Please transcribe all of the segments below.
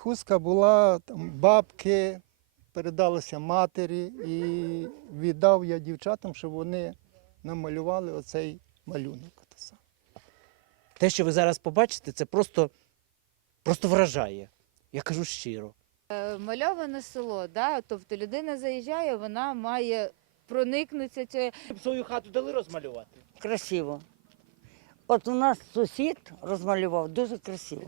хустка була там, бабки, передалася матері, і віддав я дівчатам, щоб вони намалювали оцей малюнок. Те що ви зараз побачите, це просто, просто вражає. Я кажу щиро. Е, Мальоване село, да? тобто людина заїжджає, вона має проникнутися цією. Свою хату дали розмалювати. Красиво. От у нас сусід розмалював дуже красиво.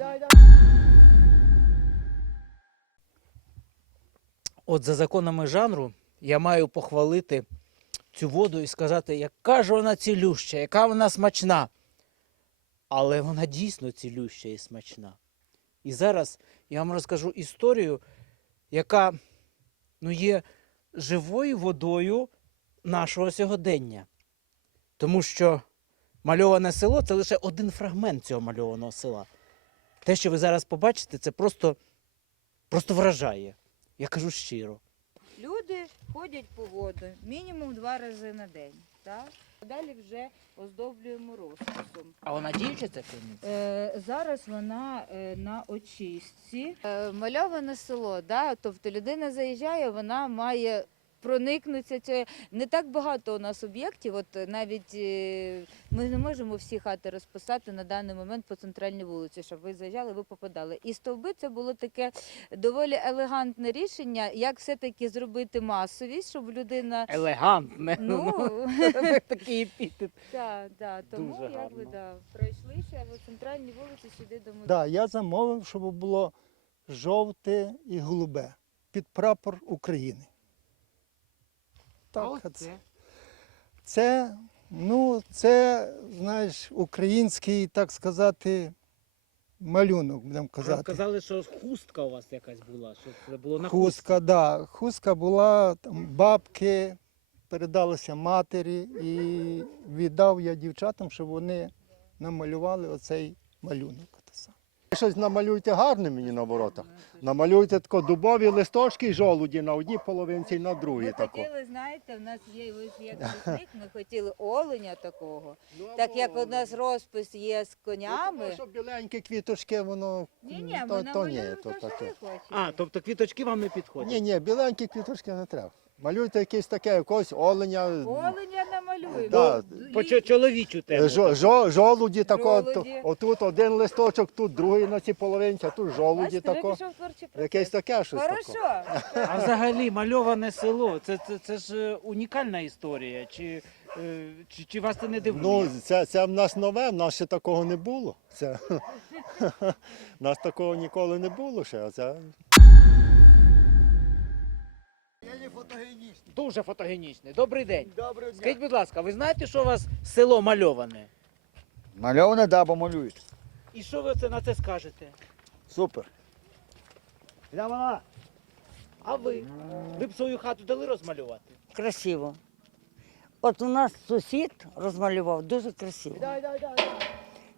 От за законами жанру я маю похвалити цю воду і сказати, яка ж вона цілюща, яка вона смачна. Але вона дійсно цілюща і смачна. І зараз я вам розкажу історію, яка ну, є живою водою нашого сьогодення. Тому що мальоване село це лише один фрагмент цього мальованого села. Те, що ви зараз побачите, це просто, просто вражає. Я кажу щиро. Люди ходять по воду мінімум два рази на день. Так? Далі вже оздоблюємо розписом. А вона діюча ця? Е, зараз вона е, на очистці. Е, мальоване село, да? тобто людина заїжджає, вона має проникнутися цією. Не так багато у нас об'єктів. От навіть е, ми не можемо всі хати розписати на даний момент по центральній вулиці, щоб ви заїжджали, ви попадали. І стовби це було таке доволі елегантне рішення, як все-таки зробити масовість, щоб людина. Елегантне. Ну, такий епітет. так, так. Тому Дуже якби гарно. да, пройшлися по центральній вулиці сюди до музею. Да, я замовив, щоб було жовте і голубе під прапор України. Так, а це, це, ну, це, знаєш, український, так сказати, малюнок, будемо казати. Ви Казали, що хустка у вас якась була, що це було на Хустка, да. Хустка була там, бабки, передалася матері, і віддав я дівчатам, щоб вони намалювали оцей малюнок. Щось намалюйте гарне мені на воротах. Намалюйте тако дубові листочки і жолуді на одній половинці і на другій Ми тако. хотіли, знаєте, в нас є ось як лісник, ми хотіли оленя такого. Так як у нас розпис є з конями. Ну, Щоб біленькі квіточки, воно Ні, ні, то, ми то ні, намалюємо то те, що таке. ви хочете. А, тобто квіточки вам не підходять? Ні, ні, біленькі квіточки не треба. Малюйте якесь таке, якогось оленя. Оленя намалюємо. Да. Ну, По чо- чоловічу тему. Жо, жо, жолуді тако, то- Жолуді. отут один листочок, тут другий на цій половинці, а тут жолуді Бачите, тако. пішов творчий процес. Якесь таке щось таке. Хорошо. А взагалі мальоване село, це, це, це ж е, унікальна історія. Чи, е, чи, чи вас це не дивує? Ну, це, це в нас нове, в нас ще такого не було. Це, в нас такого ніколи не було ще. а Це Дуже фотогенічне. Добрий день. Доброго Скажіть, будь ласка, ви знаєте, що у вас село мальоване? Мальоване, да, бо малюють. І що ви це на це скажете? Супер. А ви? Ви б свою хату дали розмалювати? Красиво. От у нас сусід розмалював дуже красиво.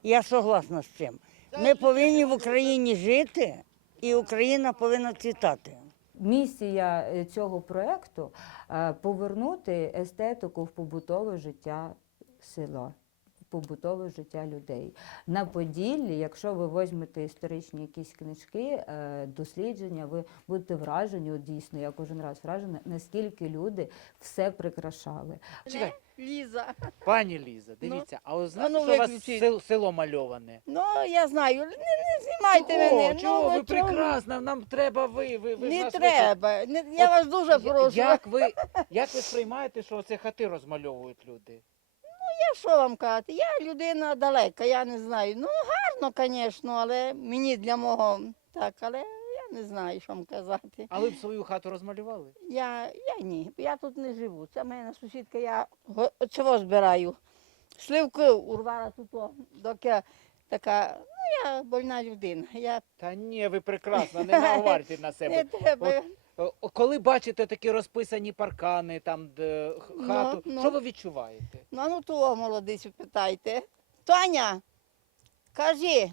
Я согласна з цим. Ми повинні в Україні жити, і Україна повинна цвітати. Місія е, цього проєкту е, повернути естетику в побутове життя села, побутове життя людей. На Поділлі, якщо ви візьмете історичні якісь книжки, е, дослідження, ви будете вражені, от дійсно, я кожен раз вражена, наскільки люди все прикрашали. Чекай, Ліза. пані Ліза, дивіться, а ви знаєте, ну, що у вас виключіть. сел- село мальоване? Ну, я знаю. Не, не знімайте Чого? мене. Чого? ну, ви чого? прекрасна, нам треба ви. ви, ви Не нас треба. Не, я От вас дуже прошу. Як ви, як ви сприймаєте, що це хати розмальовують люди? Я що вам казати? Я людина далека, я не знаю. Ну, гарно, звісно, але мені для мого так, але я не знаю, що вам казати. А ви б свою хату розмалювали? Я, я ні, я тут не живу. Це моя сусідка, я го- цього збираю. Сливки урвала тут, доки така, ну я больна людина. Я Та ні, ви прекрасна, не наговорюйте на не себе. треба. О, о, Коли бачите такі розписані паркани, там де Ну, хату, ну. що ви відчуваєте? Ну, а ну того молодицю питайте. Таня, кажи,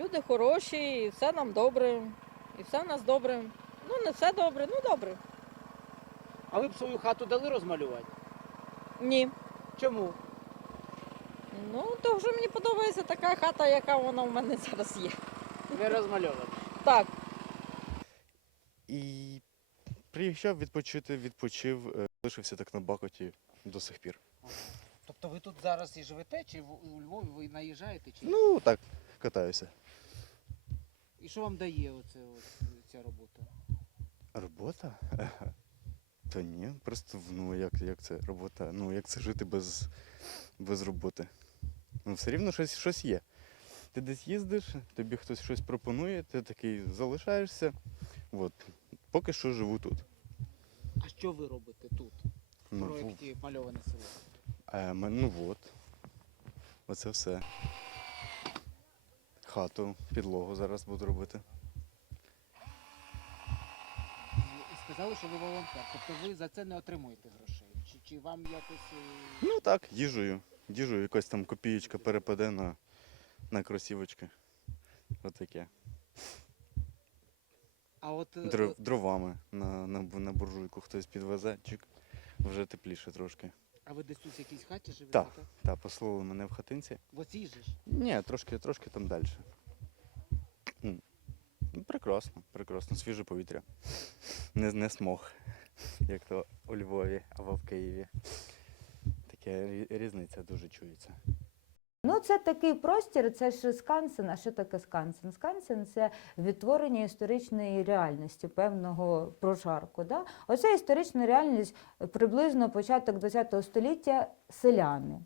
Люди хороші, і все нам добре, і все в нас добре. Ну, не все добре, ну добре. А ви б свою хату дали розмалювати? Ні. Чому? Ну, то вже мені подобається така хата, яка вона в мене зараз є. Ви розмальовані. Так, І приїжджав відпочити, відпочив, е, лишився так на Бакоті до сих пір. Тобто ви тут зараз і живете, чи у Львові ви наїжджаєте? Чи... Ну, так, катаюся. І що вам дає оце, от, ця робота? Робота? Та ні, просто ну як, як це робота? Ну як це жити без, без роботи? Ну, все рівно щось, щось є. Ти десь їздиш, тобі хтось щось пропонує, ти такий залишаєшся. От. Поки що живу тут. Що ви робите тут, в Ну, проєкті Мальоване село? Е, ну от. Оце все. Хату, підлогу зараз буду робити. І сказали, що ви волонтер. Тобто ви за це не отримуєте грошей. Чи, чи вам якось. е, Ну так, їжею. Їжею якась там копієчка перепаде на, на кросівочки. Отаке. А от е, дровами на, на, на буржуйку хтось підвезе, чик, вже тепліше трошки. а ви десь тут в якійсь хаті живете? Так. Та послали мене в хатинці. В оцій же ж? Ні, трошки, трошки там далі. М. Ну, прекрасно, прекрасно, свіже повітря. Не, не смог, як то у Львові або в Києві. Таке рі- різниця дуже чується. Ну, це такий простір, це ж скансен. А що таке скансен? Скансен це відтворення історичної реальності певного прожарку. Да? Оце історична реальність приблизно початок ХХ століття селяни.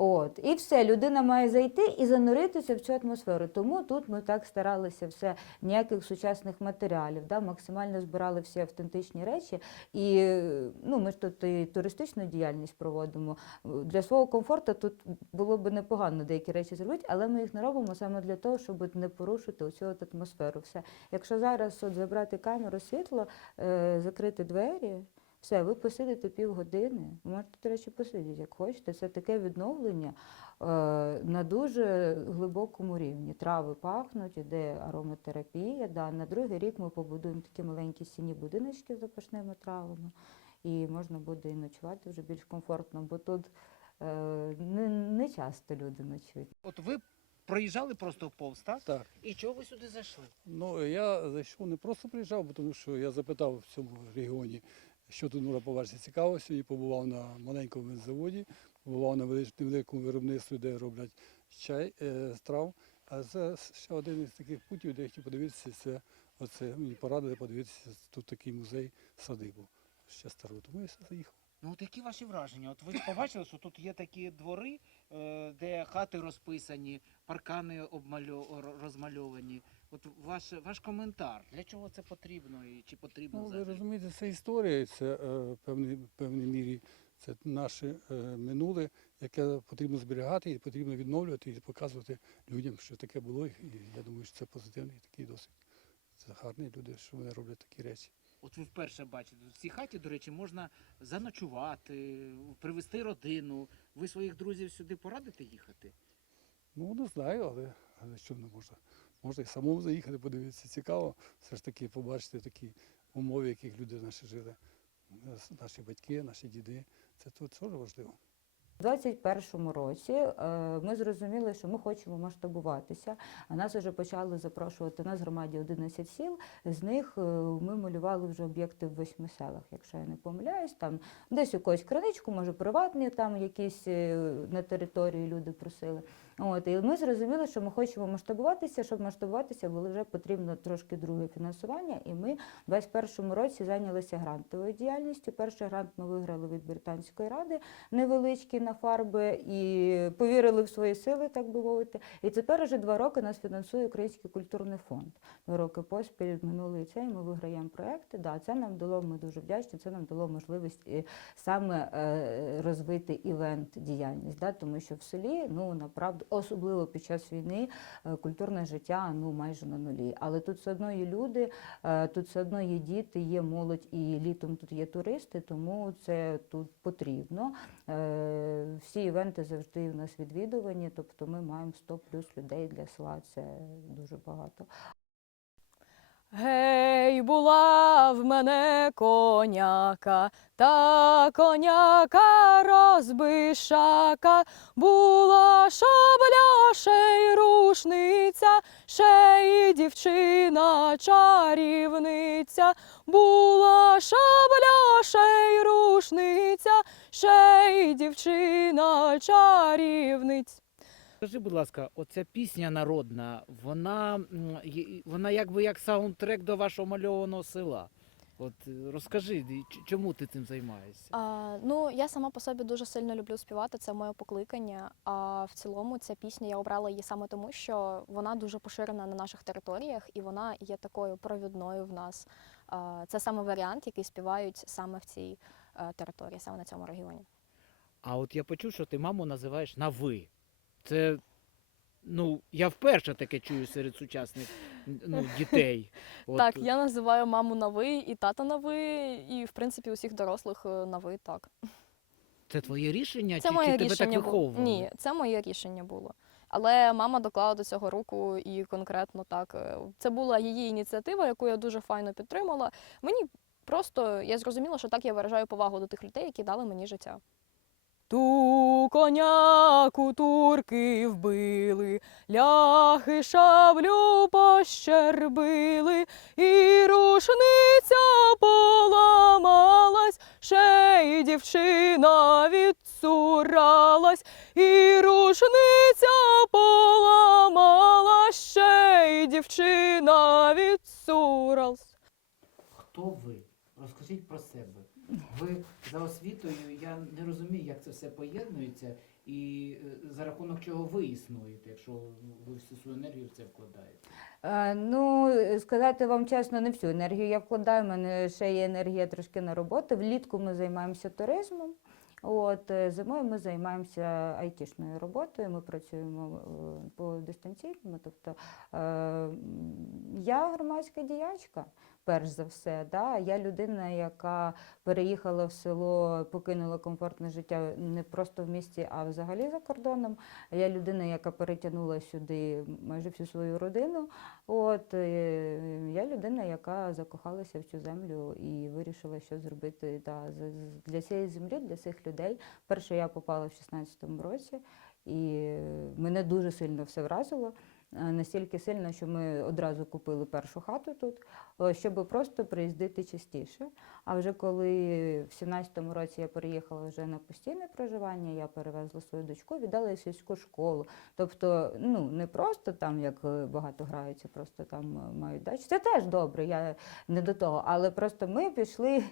От, і все, людина має зайти і зануритися в цю атмосферу. Тому тут ми так старалися все, ніяких сучасних матеріалів, да, максимально збирали всі автентичні речі. І ну, ми ж тут і туристичну діяльність проводимо. Для свого комфорту тут було б непогано деякі речі зробити, але ми їх не робимо саме для того, щоб не порушити оцю от атмосферу. Все. Якщо зараз от забрати камеру, світло, е, закрити двері. Все, ви посидите півгодини. Ви можете, до речі, посидіти, як хочете. Це таке відновлення е, на дуже глибокому рівні. Трави пахнуть, іде ароматерапія. Да. На другий рік ми побудуємо такі маленькі сіні будиночки з запашними травами, і можна буде і ночувати вже більш комфортно, бо тут е, не, не часто люди ночують. От ви проїжджали просто повз, так? Так. І чого ви сюди зайшли? Ну, я зайшов не просто приїжджав, бо тому що я запитав в цьому регіоні, що тут можна побачити цікаво. Сьогодні побував на маленькому заводі, побував на невеликому виробництві, де роблять чай е, з трав. А це ще один із таких путів, де я хотів подивитися, це оце мені порадили подивитися тут такий музей садибу ще стару. Тому я заїхав. Ну от які ваші враження? От ви побачили, що тут є такі двори, е, де хати розписані, паркани обмальо... розмальовані. От ваш, ваш коментар, для чого це потрібно і чи потрібно Ну, ви взагалі? розумієте, це історія, це е, в певній мірі це наше е, минуле, яке потрібно зберігати і потрібно відновлювати і показувати людям, що таке було. І я думаю, що це позитивний такий досвід. Це гарні люди, що вони роблять такі речі. От ви вперше бачите, в цій хаті, до речі, можна заночувати, привезти родину. Ви своїх друзів сюди порадите їхати? Ну, не знаю, але, але що не можна. Можна і самому заїхати, подивитися. Цікаво, все ж таки побачити такі умови, в яких люди наші жили. Е, Наші батьки, наші діди. Це тут теж важливо. У 2021 році е, ми зрозуміли, що ми хочемо масштабуватися, а нас вже почали запрошувати. У нас громаді 11 сіл, з них е, ми малювали вже об'єкти в восьми селах, якщо я не помиляюсь. Там десь якусь краничку, може приватні, там якісь е, на території люди просили. От, і ми зрозуміли, що ми хочемо масштабуватися. Щоб масштабуватися, було вже потрібно трошки друге фінансування. І ми в 2021 році зайнялися грантовою діяльністю. Перший грант ми виграли від Британської ради невеличкі на фарби і повірили в свої сили, так би мовити. І тепер вже два роки нас фінансує Український культурний фонд. Два роки поспіль минулий цей ми виграємо проекти. Да, це нам дало, ми дуже вдячні. Це нам дало можливість саме е, розвити івент діяльність, да, тому що в селі, ну направду, особливо під час війни, е, культурне життя ну майже на нулі. Але тут все одно є люди, е, тут все одно є діти, є молодь, і літом тут є туристи, тому це тут потрібно. Всі івенти завжди у нас відвідувані, тобто ми маємо 100 плюс людей для села. Це дуже багато. Гей, була в мене коняка, та коняка розбишака, Була шабля, ще й рушниця, ще й дівчина чарівниця. Була шабля, ще й рушниця, ще й дівчина чарівниця. Скажи, будь ласка, оця пісня народна, вона, вона якби як саундтрек до вашого мальованого села. От е, розкажи, чому ти цим займаєшся? А, ну, я сама по собі дуже сильно люблю співати, це моє покликання. А в цілому ця пісня я обрала її саме тому, що вона дуже поширена на наших територіях і вона є такою провідною в нас. А, це саме варіант, який співають саме в цій території, саме на цьому регіоні. А от я почув, що ти маму називаєш на ви. Це, ну, я вперше таке чую серед сучасних ну, дітей. От, Так, я називаю маму на ви і тата на ви, і в принципі усіх дорослих е, на ви так. Це твоє рішення, Це чи, моє чи тебе так рішення виховували? Ні, це моє рішення було. Але мама доклала до цього руку і конкретно так. е, Це була її ініціатива, яку я дуже файно підтримала. Мені просто я зрозуміла, що так я виражаю повагу до тих людей, які дали мені життя. Ту коняку турки вбили, ляхи шаблю пощербили, і рушниця поламалась, ще й дівчина відсуралась, і рушниця поламалась, ще й дівчина відсуралась. Хто ви? Розкажіть про себе. Ви за освітою, я не розумію, як це все поєднується, і е, за рахунок чого ви існуєте, якщо ви всю свою енергію в це вкладаєте. Е, Ну, сказати вам чесно, не всю енергію я вкладаю. У мене ще є енергія трошки на роботу. Влітку ми займаємося туризмом. От е, зимою ми займаємося айтішною роботою. Ми працюємо е, по дистанційному. Тобто е, я громадська діячка. Перш за все, да? я людина, яка переїхала в село, покинула комфортне життя не просто в місті, а взагалі за кордоном. Я людина, яка перетягнула сюди майже всю свою родину. От е, я людина, яка закохалася в цю землю і вирішила, що зробити да, для цієї землі, для цих людей. Перше я попала в 16-му році, і е, мене дуже сильно все вразило. Е, Настільки сильно, що ми одразу купили першу хату тут, е, щоб просто приїздити частіше. А вже коли в 17-му році я переїхала вже на постійне проживання, я перевезла свою дочку, віддала сільську школу. Тобто, ну не просто там, як е, багато граються, просто там мають дачу. Це теж добре, я не до того. Але просто ми пішли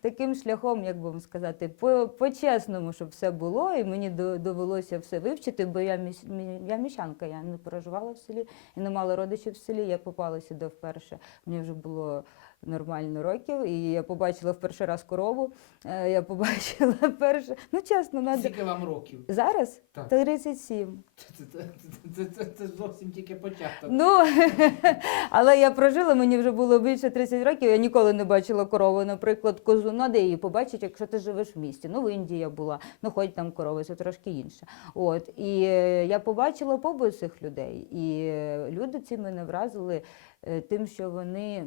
таким шляхом, як би вам сказати, по- по-чесному, щоб все було, і мені довелося все вивчити, бо я, міс- мі- я міщанка, я не проживала в селі і не мала родичів в селі. Я попала сюди вперше. Мені вже було нормально років, і я побачила в перший раз корову. е, Я побачила перше. Ну, чесно, надо. Скільки вам років? Зараз Так. 37. Це, це, це, це, це зовсім тільки початок. Ну, але я прожила, мені вже було більше 30 років, я ніколи не бачила корову, наприклад, козу, ну, де її побачить, якщо ти живеш в місті. Ну, в Індії я була, ну, хоч там корови, це трошки інше. От, і е, я побачила побут цих людей, і е, люди ці мене вразили тим, що вони,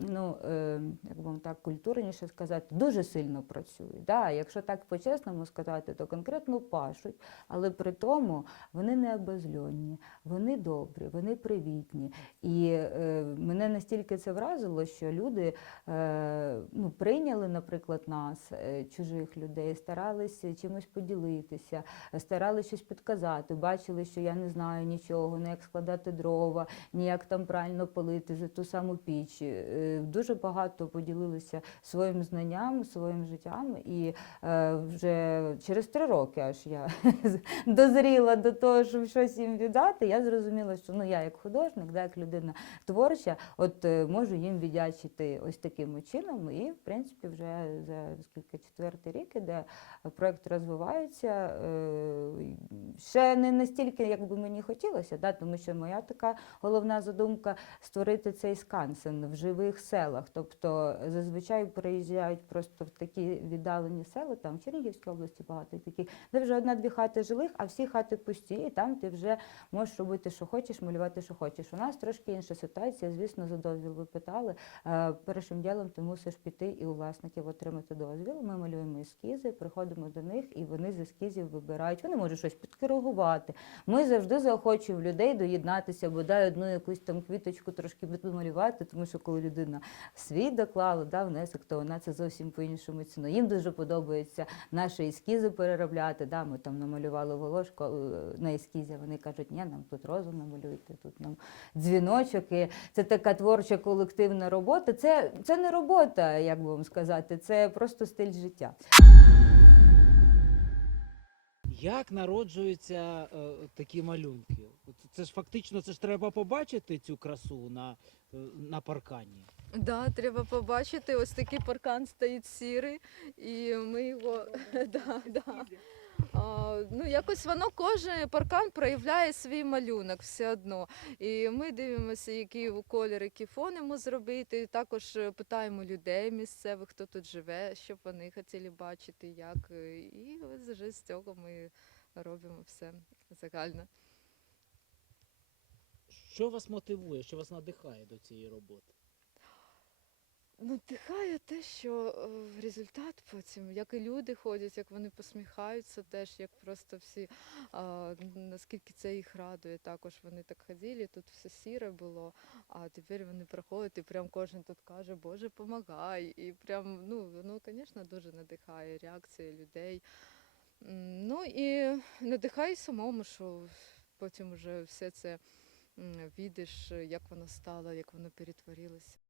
ну, е, як вам так культурніше сказати, дуже сильно працюють. Да? Якщо так по-чесному сказати, то конкретно пашуть, але при тому вони не обезльонні, вони добрі, вони привітні. І е, мене настільки це вразило, що люди е, ну, прийняли, наприклад, нас, е, чужих людей, старалися чимось поділитися, старалися щось підказати, бачили, що я не знаю нічого, не як складати дрова, ні як там правильно палити за ту саму піч. Е, Дуже багато поділилися своїм знанням, своїм життям, і е, вже через три роки аж я дозріла до того, щоб щось їм віддати. Я зрозуміла, що ну я як художник, да, як людина творча, от е, можу їм віддячити ось таким чином. І в принципі, вже за скільки четвертий рік іде проект розвивається. Е, ще не настільки, як би мені хотілося, да, тому що моя така головна задумка створити цей скансен в живих малих селах. Тобто зазвичай приїжджають просто в такі віддалені села, там в Чернігівській області багато таких, де вже одна-дві хати жилих, а всі хати пусті, і там ти вже можеш робити, що хочеш, малювати, що хочеш. У нас трошки інша ситуація. Звісно, за дозвіл ви питали. Е, Першим ділом ти мусиш піти і у власників отримати дозвіл. Ми малюємо ескізи, приходимо до них, і вони з ескізів вибирають. Вони можуть щось підкоригувати. Ми завжди заохочуємо людей доєднатися, бодай одну якусь там квіточку трошки підмалювати, тому що коли людина свій доклала, да, внесок, то вона це зовсім по-іншому цінує. Їм дуже подобається наші ескізи переробляти. Да, ми там намалювали волошку е, на ескізі. Вони кажуть, ні, нам тут розу намалюйте, тут нам дзвіночок. І це така творча колективна робота. Це, це не робота, як би вам сказати, це просто стиль життя. Як народжуються е, такі малюнки? Це ж фактично це ж треба побачити цю красу на, е, на паркані. Да, треба побачити. Ось такий паркан стоїть сірий, і ми його да, да. Ну, якось воно кожен паркан проявляє свій малюнок все одно. І ми дивимося, який колір, які фон йому зробити. І також е, питаємо людей місцевих, хто тут живе, що вони хотіли бачити, як. е, І ось вже з цього ми робимо все загально. Що вас мотивує, що вас надихає до цієї роботи? Надихає те, що е, результат потім, як і люди ходять, як вони посміхаються, теж як просто всі, а, наскільки це їх радує. Також вони так ходили, тут все сіре було, а тепер вони приходять і прям кожен тут каже, Боже, помагай. І прям, ну, воно, звісно, дуже надихає реакція людей. Ну і надихає самому, що потім вже все це м, відиш, як воно стало, як воно перетворилося.